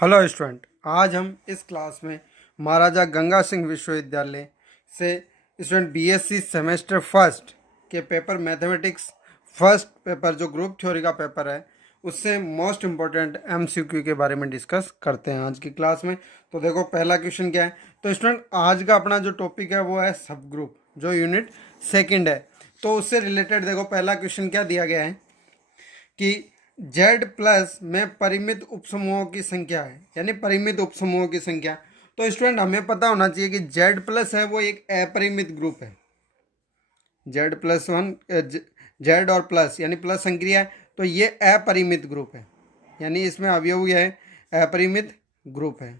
Hello student, आज हम इस क्लास में महाराजा गंगा सिंह विश्वविद्यालय से स्टूडेंट बीएससी सेमेस्टर फर्स्ट के पेपर मैथमेटिक्स फर्स्ट पेपर जो ग्रुप थ्योरी का पेपर है उससे मोस्ट इम्पोर्टेंट एमसीक्यू के बारे में डिस्कस करते हैं आज की क्लास में। तो देखो पहला क्वेश्चन क्या है। तो स्टूडेंट आज का अपना जो टॉपिक है वो है सब ग्रुप जो यूनिट सेकेंड है। तो उससे रिलेटेड देखो पहला क्वेश्चन क्या दिया गया है कि Z प्लस में परिमित उपसमूहों की संख्या है, यानी परिमित उपसमूहों की संख्या। तो स्टूडेंट हमें पता होना चाहिए कि Z प्लस है वो एक अपरिमित ग्रुप है। Z प्लस वन Z और प्लस यानी प्लस संक्रिया है, तो ये अपरिमित ग्रुप है, यानी इसमें अवयव है अपरिमित ग्रुप है।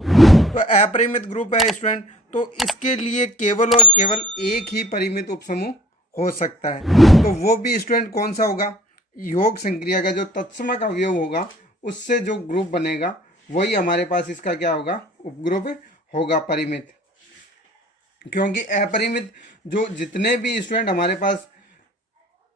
तो अपरिमित ग्रुप है स्टूडेंट, तो इसके लिए केवल और केवल एक ही परिमित उपसमूह हो सकता है। तो वो भी स्टूडेंट कौन सा होगा? योग संक्रिया का जो तत्समक अवयव होगा उससे जो ग्रुप बनेगा वही हमारे पास इसका क्या होगा? उपग्रुप होगा परिमित। क्योंकि अपरिमित जो जितने भी स्टूडेंट हमारे पास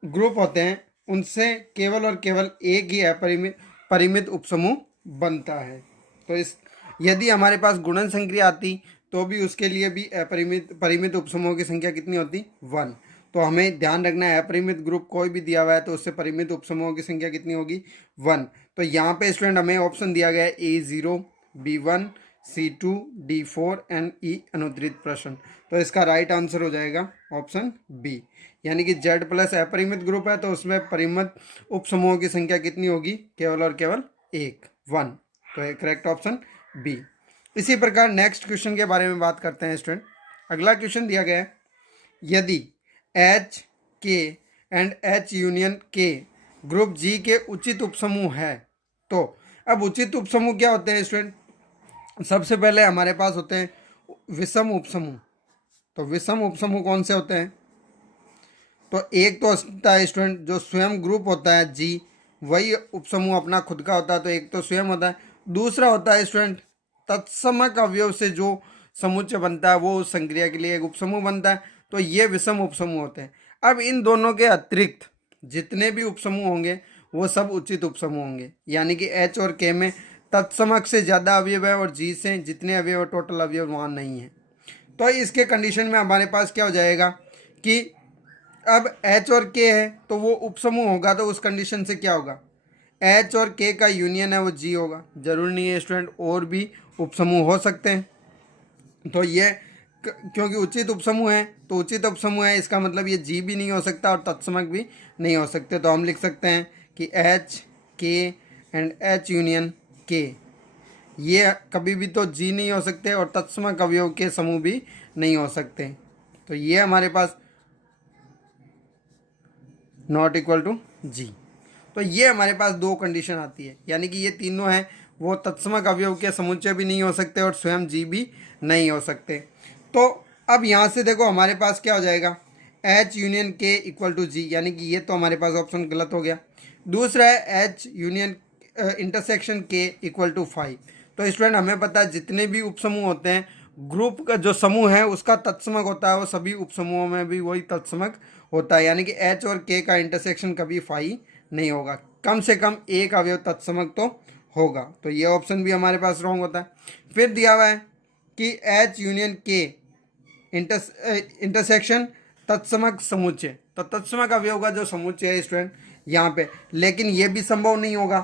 ग्रुप होते हैं उनसे केवल और केवल एक ही अपरिमित परिमित उपसमूह बनता है। तो इस यदि हमारे पास गुणन संक्रिया आती तो भी उसके लिए भी अपरिमित परिमित उपसमूहों की संख्या कितनी होती? 1। तो हमें ध्यान रखना है अपरिमित ग्रुप कोई भी दिया हुआ है तो उससे परिमित उपसमूहों की संख्या कितनी होगी? 1। तो यहाँ पे स्टूडेंट हमें ऑप्शन दिया गया है A0, B1, C2, D4 and E अनुत्तरित प्रश्न। तो इसका राइट आंसर हो जाएगा ऑप्शन बी, यानी कि Z प्लस अपरिमित ग्रुप है तो उसमें परिमित उपसमूहों की संख्या कितनी होगी? केवल और केवल 1। तो करेक्ट ऑप्शन बी। इसी प्रकार नेक्स्ट क्वेश्चन के बारे में बात करते हैं स्टूडेंट। अगला क्वेश्चन दिया गया है, यदि H K and H union K group G के उचित उपसमूह है तो अब उचित उपसमूह क्या होते हैं स्टूडेंट? सबसे पहले हमारे पास होते हैं विषम उपसमूह। तो विषम उपसमूह कौन से होते हैं? तो एक तो होता है स्टूडेंट जो स्वयं ग्रुप होता है G, वही उपसमूह अपना खुद का होता है, तो एक तो स्वयं होता है। दूसरा होता है स्टूडेंट तत्समक अवयव से जो समुच्चय बनता है वो उस संक्रिया के लिए एक उपसमूह बनता है, तो ये विषम उपसमूह होते हैं। अब इन दोनों के अतिरिक्त जितने भी उपसमूह होंगे वो सब उचित उपसमूह होंगे, यानी कि H और K में तत्समक से ज़्यादा अवयव है और G से जितने अवयव टोटल अवयव वहाँ नहीं है। तो इसके कंडीशन में हमारे पास क्या हो जाएगा कि अब H और K है तो वो उपसमूह होगा, तो उस कंडीशन से क्या होगा? H और K का यूनियन है वो G होगा। जरूरी नहीं है स्टूडेंट और भी उपसमूह हो सकते हैं। तो ये क्योंकि उचित उपसमूह है तो उचित उपसमूह है, इसका मतलब ये G भी नहीं हो सकता और तत्समक भी नहीं हो सकते। तो हम लिख सकते हैं कि H K and H union K ये कभी भी तो G नहीं हो सकते और तत्समक अवयव के समूह भी नहीं हो सकते। तो ये हमारे पास नॉट इक्वल टू G। तो ये हमारे पास दो कंडीशन आती है, यानी कि ये तीनों हैं वो तत्समक अवयव के समुच्चय भी नहीं हो सकते और स्वयं G भी नहीं हो सकते। तो अब यहाँ से देखो हमारे पास क्या हो जाएगा? H union K equal to G, यानी कि ये तो हमारे पास ऑप्शन गलत हो गया। दूसरा है H union intersection K equal to 5। तो स्टूडेंट हमें पता है जितने भी उपसमूह होते हैं ग्रुप का जो समूह है उसका तत्समक होता है, वो सभी उपसमूहों में भी वही तत्समक होता है, यानी कि H और K का इंटरसेक्शन कभी 5 नहीं होगा। कम से कम एक अवयव तत्समक तो होगा। तो ये ऑप्शन भी हमारे पास रॉन्ग होता है। फिर दिया हुआ है कि H यूनियन K इंटरसेक्शन तत्समक समुच्चय, तो तत्समक अवयव का जो समुच्चय है स्टूडेंट यहाँ पे, लेकिन ये भी संभव नहीं होगा।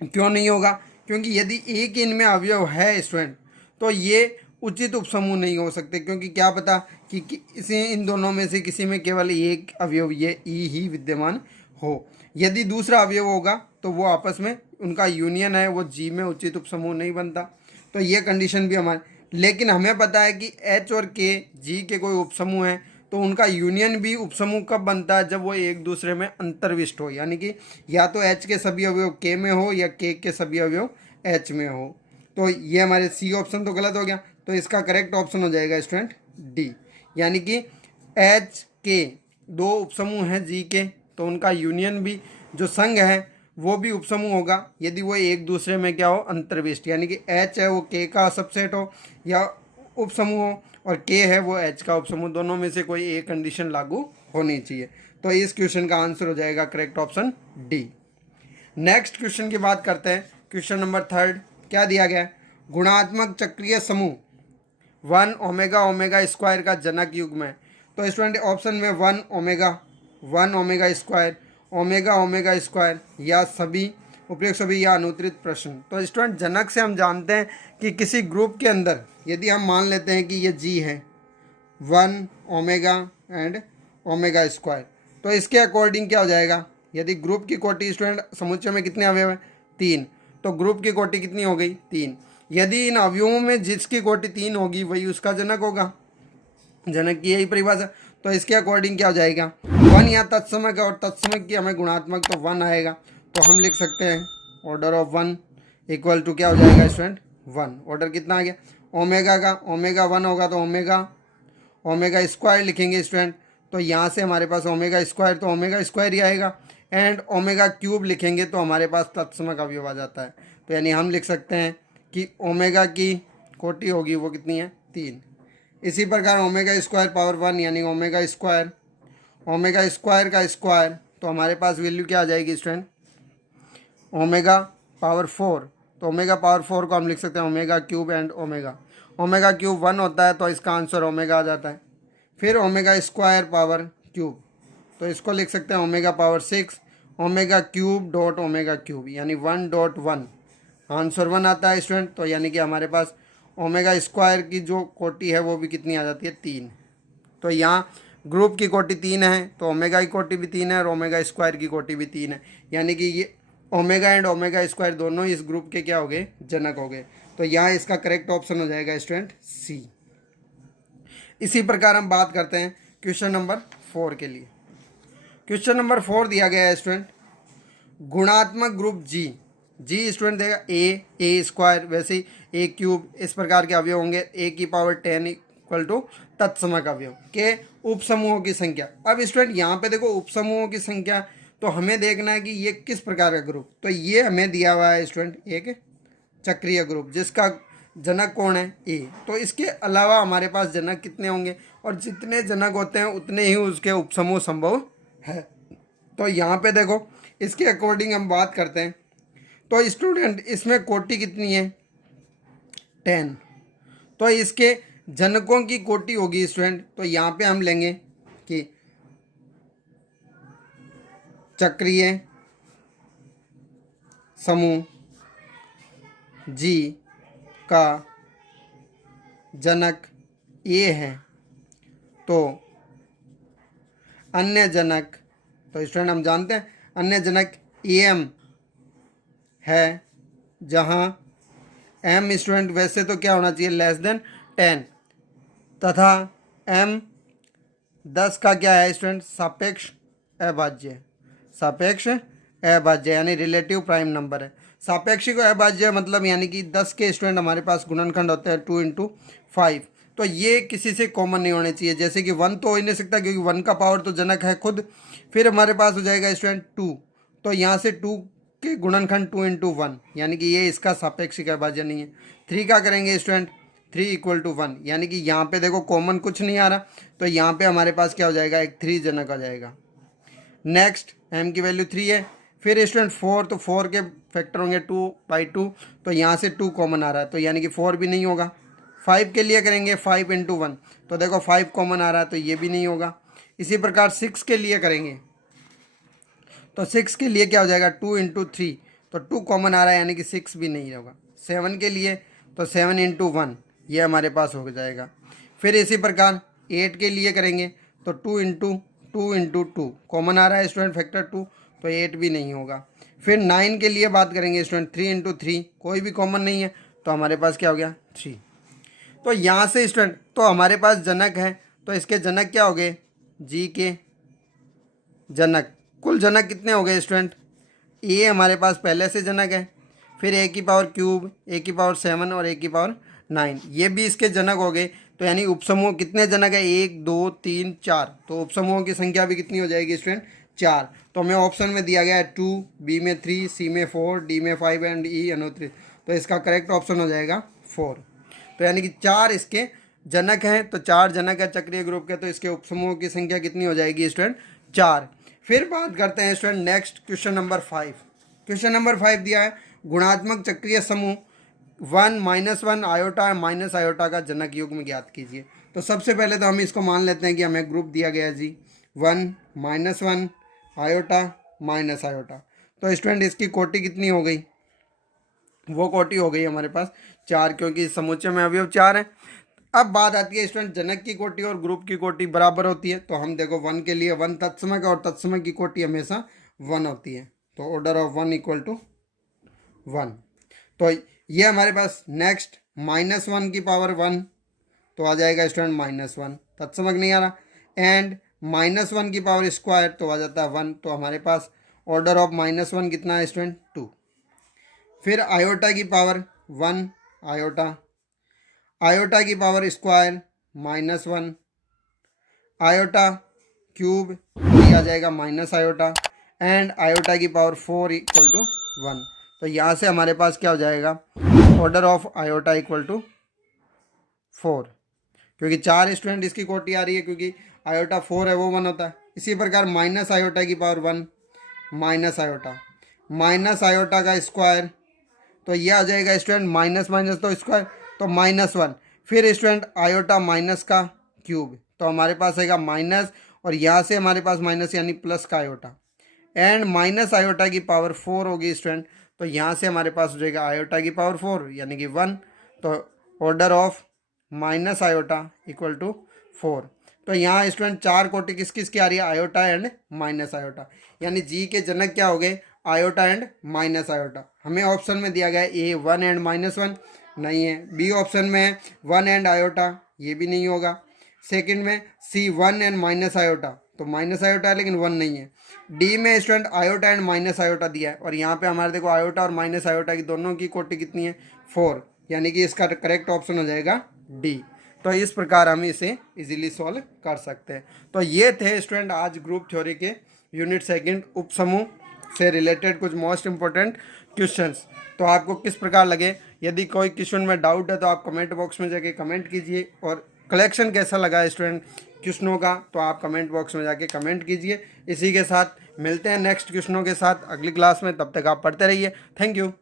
क्यों नहीं होगा? क्योंकि यदि एक इनमें अवयव है स्टूडेंट तो ये उचित उपसमूह नहीं हो सकते, क्योंकि क्या पता कि किसी इन दोनों में से किसी में केवल एक अवयव ये ई ही विद्यमान हो। यदि दूसरा अवयव होगा तो वो आपस में उनका यूनियन है वो G में उचित उपसमूह नहीं बनता। तो ये कंडीशन भी हमारे, लेकिन हमें पता है कि H और K G के कोई उपसमूह हैं तो उनका यूनियन भी उपसमूह कब बनता है? जब वो एक दूसरे में अंतर्विष्ट हो, यानी कि या तो H के सभी अवयव K में हो या K के सभी अवयव H में हो। तो ये हमारे C ऑप्शन तो गलत हो गया, तो इसका करेक्ट ऑप्शन हो जाएगा स्टूडेंट D, यानी कि H K दो उपसमूह हैं G के तो उनका यूनियन भी जो संघ है वो भी उपसमूह होगा यदि वो एक दूसरे में क्या हो? अंतर्विष्ट, यानी कि H है वो K का सबसेट हो या उपसमूह हो और K है वो H का उपसमूह, दोनों में से कोई एक कंडीशन लागू होनी चाहिए। तो इस क्वेश्चन का आंसर हो जाएगा correct option D। Next question की बात करते हैं। क्वेश्चन नंबर 3 क्या दिया गया है, गुणात्मक चक्रीय समूह 1 ओमेगा ओमेगा स्क्वायर का जनक युग्म है। तो स्टूडेंट ऑप्शन में 1 omega square, omega omega square या सभी उपयुक्त सभी या अनुत्तरित प्रश्न। तो स्टूडेंट जनक से हम जानते हैं कि किसी ग्रुप के अंदर यदि हम मान लेते हैं कि ये जी है 1 ओमेगा एंड ओमेगा स्क्वायर, तो इसके अकॉर्डिंग क्या हो जाएगा, यदि ग्रुप की कोटि स्टूडेंट समुच्चय में कितने अवयव हैं 3, तो ग्रुप की कोटि कितनी हो गई 3। यदि इन अवयवों में जिसकी कोटि 3 होगी वही उसका जनक होगा, जनक की यही परिभाषा। तो इसके अकॉर्डिंग क्या हो जाएगा 1 यहाँ तत्समक और तत्समक की हमें गुणात्मक तो 1 आएगा, तो हम लिख सकते हैं ऑर्डर ऑफ 1 इक्वल टू क्या हो जाएगा स्टूडेंट 1। ऑर्डर कितना आ गया ओमेगा का, ओमेगा 1 होगा तो ओमेगा स्क्वायर लिखेंगे स्टूडेंट, तो यहाँ से हमारे पास ओमेगा स्क्वायर तो ओमेगा स्क्वायर ही आएगा, एंड ओमेगा क्यूब लिखेंगे तो हमारे पास तत्समक अवयव आ जाता है। तो यानी हम लिख सकते हैं कि ओमेगा की कोटि होगी वो कितनी है 3। इसी प्रकार ओमेगा स्क्वायर पावर 1 यानी ओमेगा स्क्वायर का स्क्वायर, तो हमारे पास वैल्यू क्या आ जाएगी स्टूडेंट ओमेगा पावर 4। तो ओमेगा पावर 4 को हम लिख सकते हैं omega cube and omega cube 1 होता है तो इसका आंसर ओमेगा आ जाता है। फिर ओमेगा स्क्वायर पावर क्यूब, तो इसको लिख सकते हैं omega power 6 omega cube dot omega cube यानी 1.1, आंसर 1 आता है स्टूडेंट। तो यानी कि हमारे पास ओमेगा स्क्वायर की जो कोटि है वो भी कितनी आ जाती है 3। तो यहाँ ग्रुप की कोटि 3 है तो ओमेगा की कोटि भी 3 है और ओमेगा स्क्वायर की कोटि भी 3 है, यानी कि ये ओमेगा एंड ओमेगा स्क्वायर दोनों इस ग्रुप के क्या हो गए जनक हो गए। तो यहाँ इसका करेक्ट ऑप्शन हो जाएगा स्टूडेंट सी। इसी प्रकार हम बात करते हैं क्वेश्चन नंबर 4 के लिए। क्वेश्चन नंबर 4 दिया गया है स्टूडेंट गुणात्मक ग्रुप जी स्टूडेंट देगा ए स्क्वायर, वैसे ही ए क्यूब, इस प्रकार के अवयव होंगे ए की पावर 10 इक्वल टू तत्समक अवयव के उपसमूहों की संख्या। अब स्टूडेंट यहाँ पे देखो उपसमूहों की संख्या, तो हमें देखना है कि ये किस प्रकार का ग्रुप, तो ये हमें दिया हुआ है स्टूडेंट एक चक्रीय ग्रुप जिसका जनक कौन है ए। तो इसके अलावा हमारे पास जनक कितने होंगे, और जितने जनक होते हैं उतने ही उसके उपसमूह संभव है। तो यहाँ पे देखो इसके अकॉर्डिंग हम बात करते हैं, तो स्टूडेंट इसमें कोटि कितनी है 10, तो इसके जनकों की कोटि होगी स्टूडेंट, तो यहाँ पे हम लेंगे कि चक्रीय समूह जी का जनक ए है, तो अन्य जनक, तो स्टूडेंट हम जानते हैं अन्य जनक एम है, जहाँ एम स्टूडेंट वैसे तो क्या होना चाहिए लेस देन 10, तथा एम 10 का क्या है स्टूडेंट सापेक्ष अभाज्य यानी रिलेटिव प्राइम नंबर है। सापेक्षिक अभाज्य मतलब यानी कि 10 के स्टूडेंट हमारे पास गुणनखंड होते हैं 2 × 5, तो ये किसी से कॉमन नहीं होने चाहिए, जैसे कि 1 तो हो ही नहीं सकता क्योंकि 1 का पावर तो जनक है खुद। फिर हमारे पास हो जाएगा स्टूडेंट 2, तो यहाँ से 2 के गुणनखंड 2 × 1 यानी कि ये इसका सापेक्षिक अभाज्य नहीं है। 3 का करेंगे स्टूडेंट 3 = 1 यानी कि यहाँ पे देखो कॉमन कुछ नहीं आ रहा, तो यहाँ पे हमारे पास क्या हो जाएगा एक 3 जनक आ जाएगा। नेक्स्ट m की वैल्यू 3 है। फिर स्टूडेंट 4, तो 4 के फैक्टर होंगे 2/2, तो यहाँ से 2 कॉमन आ रहा है तो यानी कि 4 भी नहीं होगा। 5 के लिए करेंगे 5 × 1, तो देखो 5 कॉमन आ रहा है तो ये भी नहीं होगा। इसी प्रकार 6 के लिए करेंगे, तो 6 के लिए क्या हो जाएगा 2 × 3, तो 2 कॉमन आ रहा है यानी कि 6 भी नहीं होगा। 7 के लिए तो 7 × 1 ये हमारे पास हो जाएगा। फिर इसी प्रकार 8 के लिए करेंगे तो 2 × 2 कॉमन आ रहा है स्टूडेंट फैक्टर 2, तो 8 भी नहीं होगा। फिर 9 के लिए बात करेंगे स्टूडेंट 3 × 3 कोई भी कॉमन नहीं है, तो हमारे पास क्या हो गया 3। तो यहाँ से स्टूडेंट तो हमारे पास जनक है, तो इसके जनक क्या हो गए जी के जनक, कुल जनक कितने हो गए स्टूडेंट ए हमारे पास पहले से जनक है, फिर ए की पावर क्यूब, ए की पावर 7 और ए की पावर 9 ये भी इसके जनक हो गए। तो यानी उपसमूह कितने जनक है 1 2 3 4, तो उपसमूहों की संख्या भी कितनी हो जाएगी स्टूडेंट 4। तो हमें ऑप्शन में दिया गया है 2, बी में 3, सी में 4, डी में 5 एंड ई अनुत्तरित, तो इसका करेक्ट ऑप्शन हो जाएगा 4। तो यानी कि 4 इसके जनक हैं, तो 4 जनक है चक्रीय ग्रुप के, तो इसके उपसमूहों की संख्या कितनी हो जाएगी स्टूडेंट 4। फिर बात करते हैं student next question number 5। Question number 5 दिया है गुणात्मक चक्रीय समूह 1 -1 आयोटा माइनस आयोटा का जनक युग्म ज्ञात कीजिए। तो सबसे पहले तो हम इसको मान लेते हैं कि हमें ग्रुप दिया गया जी 1 -1 आयोटा माइनस आयोटा। तो स्टूडेंट इसकी कोटि कितनी हो गई? वो कोटि हो गई हमारे पास 4, क्योंकि इस समुच्चय में अवयव 4 है। अब बात आती है स्टूडेंट जनक की कोटि और ग्रुप की कोटि बराबर होती है। तो हम देखो 1 के लिए 1 तत्समक और तत्समक की कोटि हमेशा 1 होती है। तो ऑर्डर ऑफ 1 इक्वल टू 1। तो ये हमारे पास नेक्स्ट -1 की पावर 1 तो आ जाएगा स्टूडेंट -1, तत्समक नहीं आ रहा। एंड -1 की पावर स्क्वायर तो आ जाता है 1। तो हमारे पास ऑर्डर ऑफ -1 कितना है स्टूडेंट? 2। फिर आयोटा की पावर 1 आयोटा, आयोटा की पावर स्क्वायर -1, आयोटा क्यूब ये आ जाएगा माइनस आयोटा, एंड आयोटा की पावर 4 इक्वल टू 1। तो यहाँ से हमारे पास क्या हो जाएगा? Order of iota equal to 4, क्योंकि 4 स्टूडेंट इसकी कोटि आ रही है, क्योंकि आयोटा 4 है वो 1 होता है। इसी प्रकार माइनस आयोटा की पावर 1 माइनस आयोटा का स्क्वायर तो ये आ जाएगा स्टूडेंट माइनस माइनस तो स्क्वायर तो -1। फिर स्टूडेंट आयोटा माइनस का क्यूब तो हमारे पास आएगा माइनस, और यहाँ से हमारे पास माइनस यानी प्लस का आयोटा, एंड माइनस आयोटा की पावर 4 होगी स्टूडेंट। तो यहाँ से हमारे पास हो जाएगा आयोटा की पावर 4 यानी कि 1। तो order of minus iota equal to 4। तो यहाँ स्टूडेंट 4 कोटि किस किस की आ रही है? आयोटा एंड माइनस आयोटा, यानी जी के जनक क्या हो गए? Iota and minus iota. हमें ऑप्शन में दिया गया है ए 1 एंड -1 नहीं है, बी ऑप्शन में है 1 एंड आयोटा ये भी नहीं होगा, सेकंड में सी 1 एंड माइनस आयोटा तो माइनस आयोटा है लेकिन 1 नहीं है, डी में student iota and minus iota दिया है, और यहाँ पे हमारे देखो आयोटा और माइनस आयोटा की दोनों की कोटि कितनी है? 4, यानी कि इसका करेक्ट ऑप्शन हो जाएगा डी। तो इस प्रकार हम इसे इजीली सॉल्व कर सकते हैं। तो ये थे स्टूडेंट आज ग्रुप थ्योरी के यूनिट सेकंड उपसमूह से रिलेटेड कुछ मोस्ट इंपॉर्टेंट क्वेश्चंस। तो आपको किस प्रकार लगे? यदि कोई क्वेश्चन में डाउट है तो आप कमेंट बॉक्स में जाके कमेंट कीजिए, और कलेक्शन कैसा लगा है स्टूडेंट क्वेश्चनों का तो आप कमेंट बॉक्स में जाके कमेंट कीजिए। इसी के साथ मिलते हैं नेक्स्ट क्वेश्चनों के साथ अगली क्लास में, तब तक आप पढ़ते रहिए। Thank you.